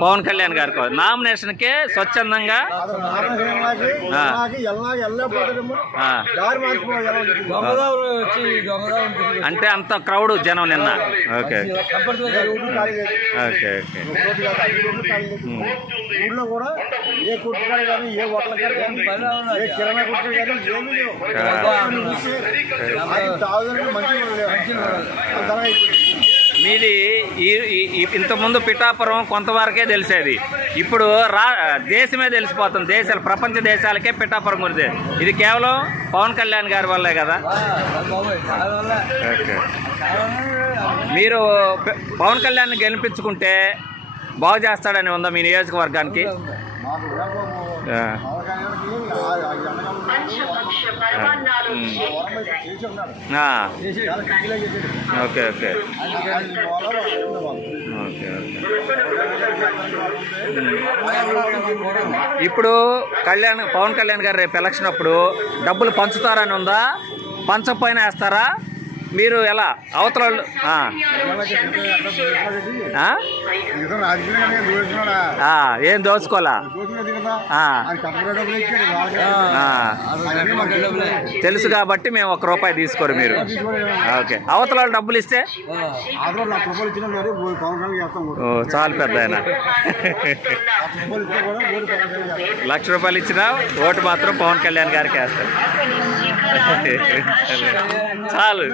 పవన్ కళ్యాణ్ గారికి నామినేషన్కే స్వచ్ఛందంగా అంటే అంత క్రౌడ్ జనం నిన్న. ఓకే. Okay okay. కూడా ఏ కుట్టుకాడ కానీ ఏ హోటల్ కాడ కానీ ఏ కిరాణా కుట్టుకాడ కానీ ఏమీ లేవు. లేవు అంతలా అయిపోయింది. మీది ఇంతకుముందు పిఠాపురం కొంతవరకే తెలిసేది. ఇప్పుడు రా దేశమే తెలిసిపోతుంది. దేశాలు ప్రపంచ దేశాలకే పిఠాపురం గురించి ఇది కేవలం పవన్ కళ్యాణ్ గారి వల్లే కదా. మీరు పవన్ కళ్యాణ్ గెలిపించుకుంటే బాగు చేస్తాడని ఉందా మీ నియోజకవర్గానికి? Okay okay. ఇప్పుడు కళ్యాణ్ పవన్ కళ్యాణ్ గారు రేపు ఎలక్షన్ అప్పుడు డబ్బులు పంచుతారని ఉందా? పంచకపోయినా వేస్తారా? మీరు ఎలా? అవతల వాళ్ళు- ఏం దోచుకోవాలా? తెలుసు కాబట్టి మేము ఒక రూపాయి తీసుకోరు మీరు. ఓకే. అవతల వాళ్ళు డబ్బులు ఇస్తే? చాలు పెద్ద ఆయన. లక్ష రూపాయలు ఓటు లక్ష రూపాయలు ఇచ్చినా ఓటు మాత్రం పవన్ కళ్యాణ్ గారికి వేస్తారు. చాలు